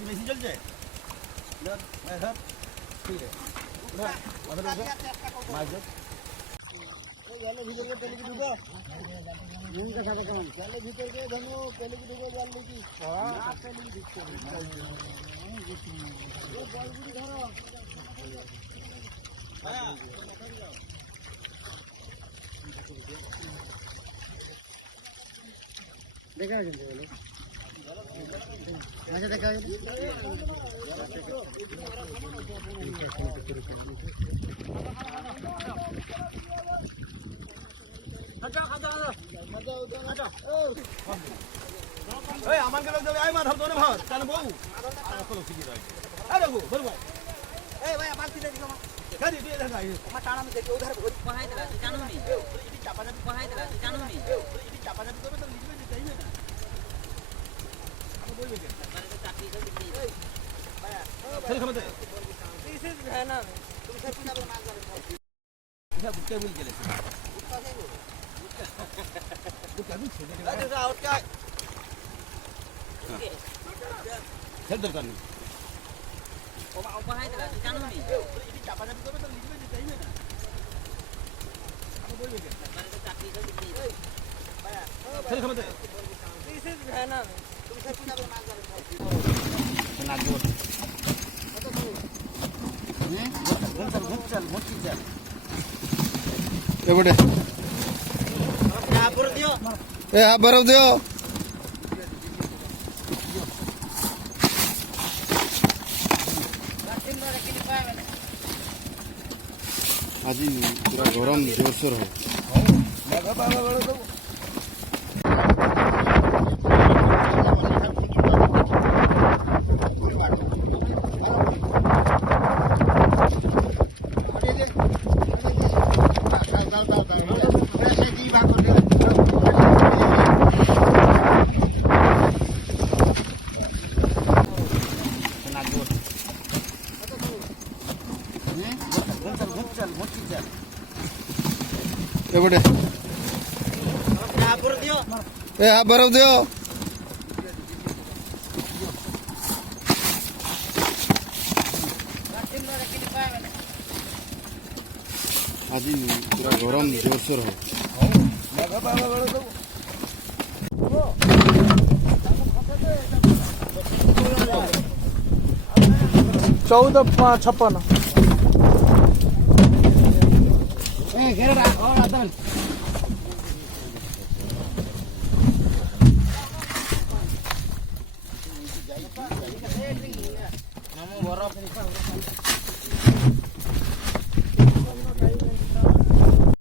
বেশি চলছে ঠিক আছে জলের ভিতরে পেলে কি ঢুকো ঘুমটা থাকে কেমন জলের ভিতরে গিয়ে ধরো পেলে কি ঢুকো জল দেখি পেলে কি ঢুকছে জলগুলি ধরো দেখা কিন্তু বলো আচ্ছা দেখা আমাকে লোক যাবে মা ধরতো না ভাত কেন বউ ভাই বালতি দেখি আমার টানা আমি দেখি ওধার কোহাই দিলা জানো নি চাপা চাপি কোহাই দিলা জানো নি চাপা চাপি করবে তো লিখবে না চাইবে না আমি বলবে কেন মানে চাকরি করে দিই ভাইয়া ছেলে খাবে দিস ইজ है ना তুমি সব না মাছ ধরে এটা বুকে বল গেলে বুকা খাইবো বুকা আমি ছেড়ে দেব আরে আউট কা ছেড়ে দরকার নেই ও কোহাই দিলা জানো নি চাপা চাপি করবে তো লিখবে না চাইবে না আমি বলবে কেন মানে চাকরি করে দিই ভাইয়া ছেলে খাবে দিস ইজ है ना তুমি সব না মাছ ধরে না গো एवढे ए हा बरफ दियो आज पूरा गरम जोरसोर है एवढे ए हा बरफ दियो आज पूरा गरम जोरसोर है 1456 बरफ